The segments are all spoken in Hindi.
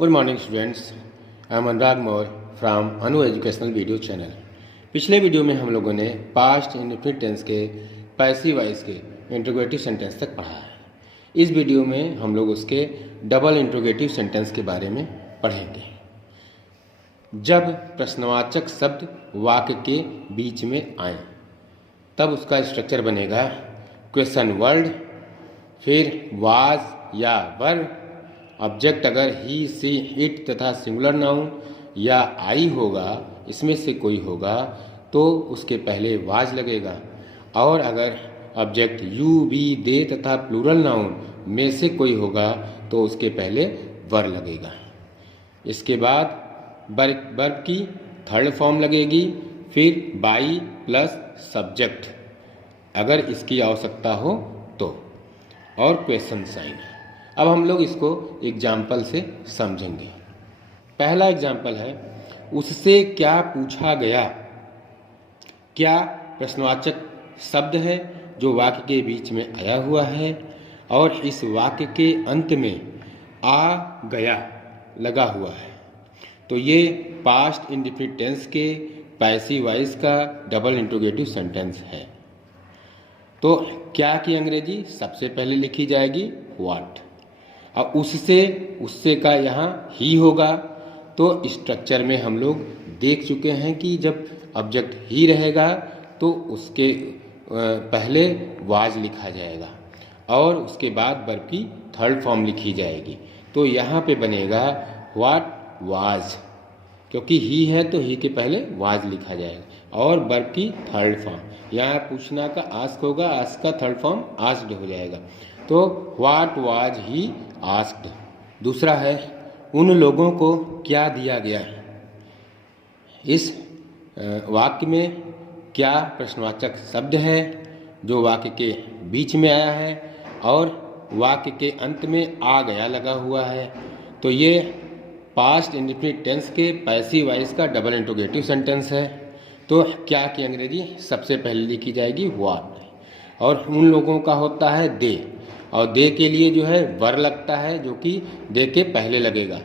Good morning students, I am Anurag Maurya from Anu educational video channel. पिछले वीडियो में हम लोगों ने पास्ट इंडेफिनिट टेंस के पैसिव वॉइस के इंट्रोगेटिव सेंटेंस तक पढ़ा है। इस वीडियो में हम लोग उसके डबल इंट्रोगेटिव सेंटेंस के बारे में पढ़ेंगे। जब प्रश्नवाचक शब्द वाक्य के बीच में आए तब उसका स्ट्रक्चर बनेगा क्वेश्चन वर्ड, फिर वाज या वर, ऑब्जेक्ट अगर ही सी इट तथा सिंगुलर नाउन या आई होगा, इसमें से कोई होगा तो उसके पहले वाज लगेगा, और अगर ऑब्जेक्ट यू वी दे तथा प्लूरल नाउन में से कोई होगा तो उसके पहले वर लगेगा। इसके बाद वर्ब की थर्ड फॉर्म लगेगी, फिर बाई प्लस सब्जेक्ट अगर इसकी आवश्यकता हो तो, और क्वेश्चन साइन। अब हम लोग इसको एग्जाम्पल से समझेंगे। पहला एग्जाम्पल है, उससे क्या पूछा गया। क्या प्रश्नवाचक शब्द है जो वाक्य के बीच में आया हुआ है और इस वाक्य के अंत में आ गया लगा हुआ है, तो ये पास्ट इंडेफिनिट टेंस के पैसिव वॉइस का डबल इंट्रोगेटिव सेंटेंस है। तो क्या की अंग्रेजी सबसे पहले लिखी जाएगी व्हाट, और उससे का यहाँ ही होगा। तो स्ट्रक्चर में हम लोग देख चुके हैं कि जब ऑब्जेक्ट ही रहेगा तो उसके पहले वाज लिखा जाएगा और उसके बाद वर्ब की थर्ड फॉर्म लिखी जाएगी। तो यहाँ पे बनेगा व्हाट वाज, क्योंकि ही है तो ही के पहले वाज लिखा जाएगा, और वर्ब की थर्ड फॉर्म। यहाँ पूछना का आस्क होगा, आस्क का थर्ड फॉर्म आस्क्ड हो जाएगा। तो व्हाट वाज ही आस्क्ड। दूसरा है, उन लोगों को क्या दिया गया। इस वाक्य में क्या प्रश्नवाचक शब्द है जो वाक्य के बीच में आया है और वाक्य के अंत में आ गया लगा हुआ है, तो ये पास्ट इंडेफिनिट टेंस के पैसिव वॉइस का डबल इंट्रोगेटिव सेंटेंस है। तो क्या की अंग्रेजी सबसे पहले लिखी जाएगी व्हाट, और उन लोगों का होता है दे, और दे के लिए जो है वर लगता है जो कि दे के पहले लगेगा,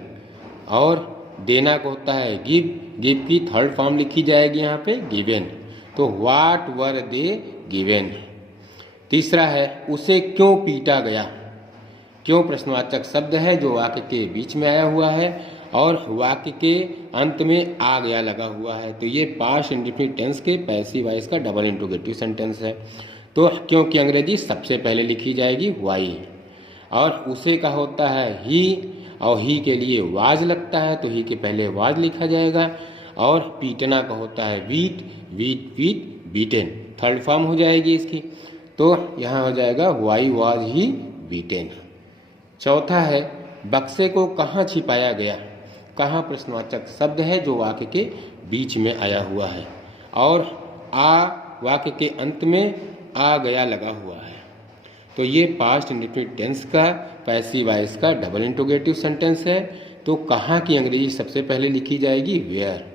और देना को होता है गिव, गिव की थर्ड फॉर्म लिखी जाएगी यहाँ पे गिवेन। तो व्हाट वर दे गिवेन। तीसरा है, उसे क्यों पीटा गया। क्यों प्रश्नवाचक शब्द है जो वाक्य के बीच में आया हुआ है और वाक्य के अंत में आ गया लगा हुआ है, तो ये पास्ट इंडेफिनिट टेंस के पैसिव वॉइस का डबल इंट्रोगेटिव सेंटेंस है। तो क्योंकि अंग्रेजी सबसे पहले लिखी जाएगी वाई, और उसे का होता है ही, और ही के लिए वाज लगता है तो ही के पहले वाज लिखा जाएगा, और पीटना का होता है wheat, wheat wheat beaten, third form हो जाएगी इसकी। तो यहाँ हो जाएगा वाई वाज ही बीटेन। चौथा है, बक्से को कहाँ छिपाया गया। कहाँ प्रश्नवाचक शब्द है जो वाक्य के बीच में आया हुआ है, और आ वाक्य के अंत में आ गया लगा हुआ है, तो ये पास्ट इंडेफिनिट टेंस का पैसिव वॉइस का डबल इंट्रोगेटिव सेंटेंस है। तो कहाँ की अंग्रेजी सबसे पहले लिखी जाएगी वेयर,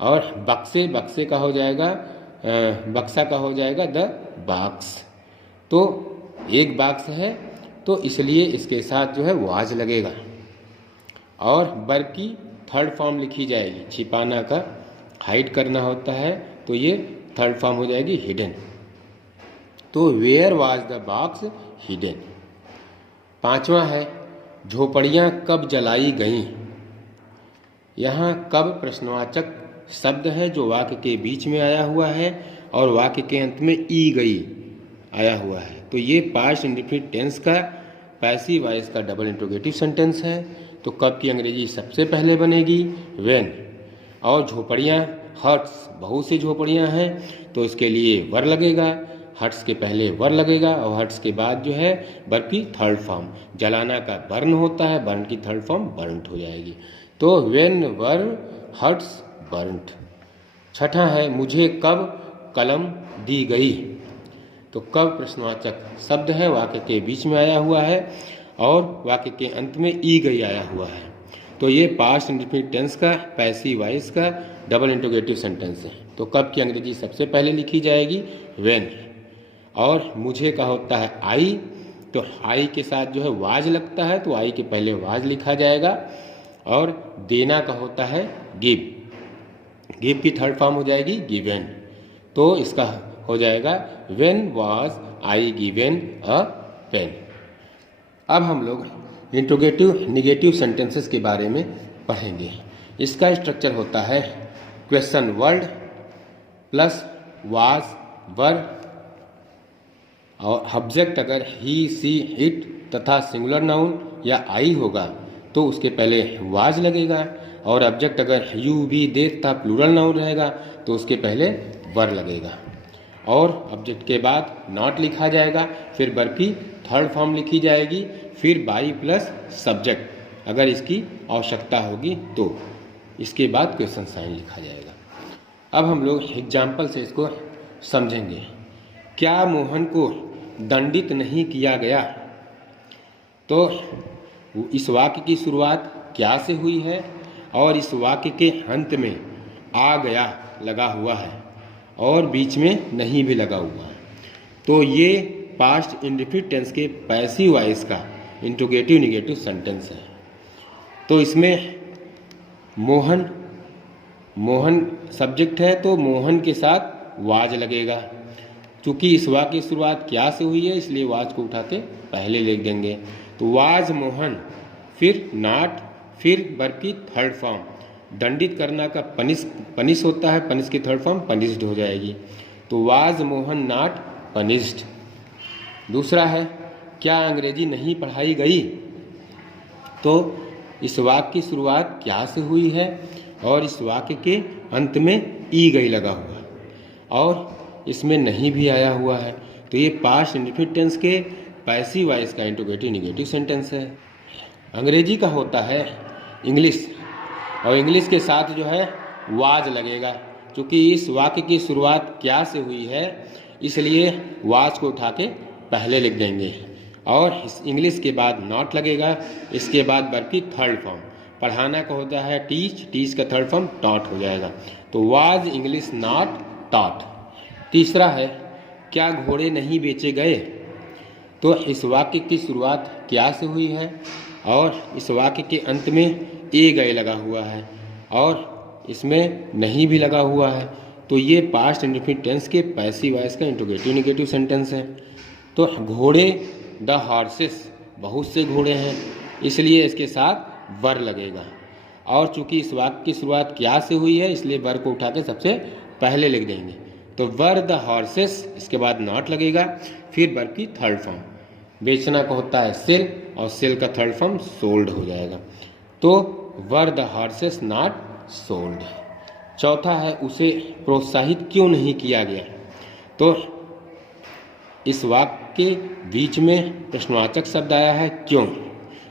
और बक्से का हो जाएगा बक्सा का हो जाएगा द बॉक्स। तो एक बॉक्स है तो इसलिए इसके साथ जो है वाज लगेगा, और वर्ब की थर्ड फॉर्म लिखी जाएगी। छिपाना का हाइड करना होता है तो ये थर्ड फॉर्म हो जाएगी हिडन। तो where was the box hidden. पांचवा है, झोपड़ियाँ कब जलाई गईं। यहाँ कब प्रश्नवाचक शब्द है जो वाक्य के बीच में आया हुआ है और वाक्य के अंत में ई गई आया हुआ है, तो ये पास्ट इंडेफिनिट टेंस का पैसिव वॉइस का डबल इंट्रोगेटिव सेंटेंस है। तो कब की अंग्रेजी सबसे पहले बनेगी व्हेन, और झोपड़ियाँ हट्स, बहुत सी झोपड़ियाँ हैं तो इसके लिए वर लगेगा, हट्स के पहले वर लगेगा, और हट्स के बाद जो है वर्ब की थर्ड फॉर्म। जलाना का बर्न होता है, बर्न की थर्ड फॉर्म बर्नट हो जाएगी। तो व्हेन वर हट्स बर्नट। छठा है, मुझे कब कलम दी गई। तो कब प्रश्नवाचक शब्द है वाक्य के बीच में आया हुआ है और वाक्य के अंत में ई गई आया हुआ है, तो ये पास्ट इंडेफिनिट टेंस का पैसिव वॉइस का डबल इंट्रोगेटिव सेंटेंस है। तो कब की अंग्रेजी सबसे पहले लिखी जाएगी व्हेन, और मुझे का होता है आई, तो आई के साथ जो है वाज लगता है तो आई के पहले वाज लिखा जाएगा, और देना का होता है गिव। गिव की थर्ड फॉर्म हो जाएगी गिवन। तो इसका हो जाएगा when was I given a pen. अब हम लोग इंट्रोगेटिव निगेटिव सेंटेंसेस के बारे में पढ़ेंगे। इसका स्ट्रक्चर होता है क्वेश्चन वर्ड प्लस वाज वर, और ऑब्जेक्ट अगर ही सी इट तथा सिंगुलर नाउन या आई होगा तो उसके पहले वाज लगेगा, और ऑब्जेक्ट अगर यू वी दे तथा प्लूरल नाउन रहेगा तो उसके पहले वर लगेगा, और ऑब्जेक्ट के बाद नॉट लिखा जाएगा, फिर वर्ब की थर्ड फॉर्म लिखी जाएगी, फिर बाई प्लस सब्जेक्ट अगर इसकी आवश्यकता होगी तो इसके बाद क्वेश्चन साइन लिखा जाएगा। अब हम लोग एग्जाम्पल से इसको समझेंगे। क्या मोहन को दंडित नहीं किया गया? तो इस वाक्य की शुरुआत क्या से हुई है और इस वाक्य के अंत में आ गया लगा हुआ है और बीच में नहीं भी लगा हुआ है। तो ये पास्ट इंडेफिनिट टेंस के पैसिव वॉइस का इंट्रोगेटिव निगेटिव सेंटेंस है। तो इसमें मोहन सब्जेक्ट है तो मोहन के साथ वाज लगेगा। चूँकि इस वाक्य की शुरुआत क्या से हुई है इसलिए वाज को उठा के पहले लिख देंगे। तो वाज मोहन, फिर नॉट, फिर वर्ब की थर्ड फॉर्म। दंडित करना का पनिश होता है, पनिश की थर्ड फॉर्म पनिश्ड हो जाएगी। तो वाज मोहन नॉट पनिश्ड। दूसरा है क्या अंग्रेजी नहीं पढ़ाई गई? तो इस वाक्य की शुरुआत क्या से हुई है और इस वाक्य के अंत में ई गई लगा हुआ है और इसमें नहीं भी आया हुआ है। तो ये पास्ट इंडेफिनिट टेंस के पैसिव वॉइस का इंट्रोगेटिव निगेटिव सेंटेंस है। अंग्रेजी का होता है इंग्लिश, और इंग्लिश के साथ जो है वाज लगेगा। क्योंकि इस वाक्य की शुरुआत क्या से हुई है इसलिए वाज को उठा के पहले लिख देंगे, और इस इंग्लिश के बाद नॉट लगेगा। इसके बाद वर्ब की थर्ड फॉर्म। पढ़ाना का होता है टीच, टीच का थर्ड फॉर्म टॉट हो जाएगा। तो वाज इंग्लिश नॉट टॉट। तीसरा है क्या घोड़े नहीं बेचे गए? तो इस वाक्य की शुरुआत क्या से हुई है और इस वाक्य के अंत में ए गए लगा हुआ है और इसमें नहीं भी लगा हुआ है। तो ये पास्ट इंडेफिनिट टेंस के पैसिव वॉइस का इंट्रोगेटिव निगेटिव सेंटेंस है। तो घोड़े द हॉर्सेस, बहुत से घोड़े हैं इसलिए इसके साथ वर लगेगा, और चूंकि इस वाक्य की शुरुआत क्या से हुई है इसलिए वर को उठा के सबसे पहले लिख देंगे। तो वर द हॉर्सेस, इसके बाद नॉट लगेगा, फिर वर्ब की थर्ड फॉर्म। बेचना का होता है सेल, और सेल का थर्ड फॉर्म सोल्ड हो जाएगा। तो were the horses not sold. चौथा है उसे प्रोत्साहित क्यों नहीं किया गया? तो इस वाक्य के बीच में प्रश्नवाचक शब्द आया है क्यों,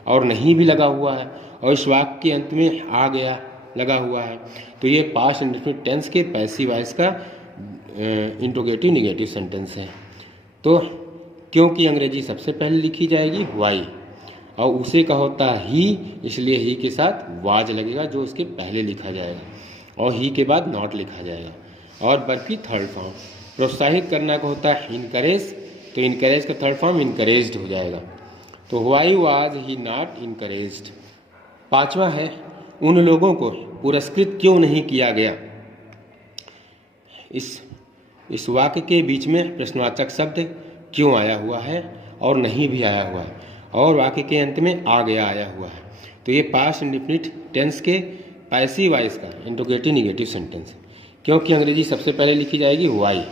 और नहीं भी लगा हुआ है, और इस वाक्य के अंत में आ गया लगा हुआ है। तो ये पास्ट इंडेफिनिट टेंस के पैसिव वॉइस का इंट्रोगेटिव निगेटिव सेंटेंस है। तो क्योंकि अंग्रेजी सबसे पहले लिखी जाएगी वाई, और उसे का होता है ही, इसलिए ही के साथ वाज लगेगा जो इसके पहले लिखा जाएगा, और ही के बाद नॉट लिखा जाएगा, और वर्ब की थर्ड फॉर्म। प्रोत्साहित करना का होता है इनकरेज, तो इनकरेज का थर्ड फॉर्म इनकरेज्ड हो जाएगा। तो why was he not encouraged. पांचवा है उन लोगों को पुरस्कृत क्यों नहीं किया गया? इस वाक्य के बीच में प्रश्नवाचक शब्द क्यों आया हुआ है और नहीं भी आया हुआ है, और वाक्य के अंत में आ गया आया हुआ है। तो ये पास्ट इंडेफिनिट टेंस के पैसिव वॉइस का इंट्रोगेटिव निगेटिव सेंटेंस है। क्योंकि अंग्रेजी सबसे पहले लिखी जाएगी वाई,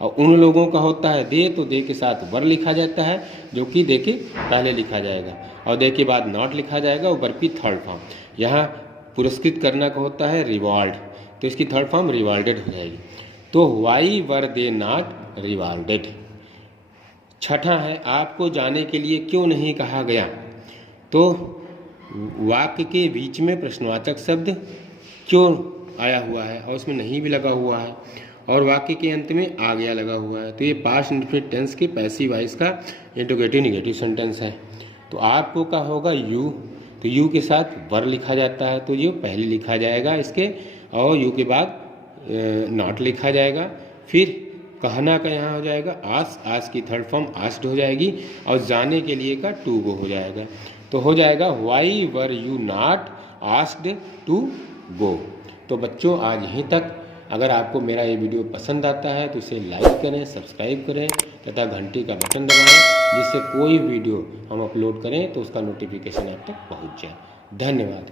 और उन लोगों का होता है दे, तो दे के साथ वर लिखा जाता है जो कि दे के पहले लिखा जाएगा, और दे के बाद नॉट लिखा जाएगा, और वर्ब की थर्ड फॉर्म। यहाँ पुरस्कृत करना का होता है रिवॉर्ड, तो इसकी थर्ड फॉर्म रिवॉर्डेड हो जाएगी। तो why were they not rewarded. छठा है आपको जाने के लिए क्यों नहीं कहा गया? तो वाक्य के बीच में प्रश्नवाचक शब्द क्यों आया हुआ है और उसमें नहीं भी लगा हुआ है, और वाक्य के अंत में आ गया लगा हुआ है। तो ये पास्ट इंडेफिनिट टेंस के पैसिव वॉइस का इंट्रोगेटिव निगेटिव सेंटेंस है। तो आपको का होगा यू, तो यू के साथ वर लिखा जाता है, तो यू पहले लिखा जाएगा इसके, और यू के बाद नॉट लिखा जाएगा। फिर कहना का यहाँ हो जाएगा आस, आस की थर्ड फॉर्म आस्ड हो जाएगी, और जाने के लिए का टू गो हो जाएगा। तो हो जाएगा why were you not asked to go. तो बच्चों आज यहीं तक। अगर आपको मेरा ये वीडियो पसंद आता है तो इसे लाइक करें, सब्सक्राइब करें तथा घंटी का बटन दबाएं, जिससे कोई वीडियो हम अपलोड करें तो उसका नोटिफिकेशन आप तक पहुंच जाए। धन्यवाद।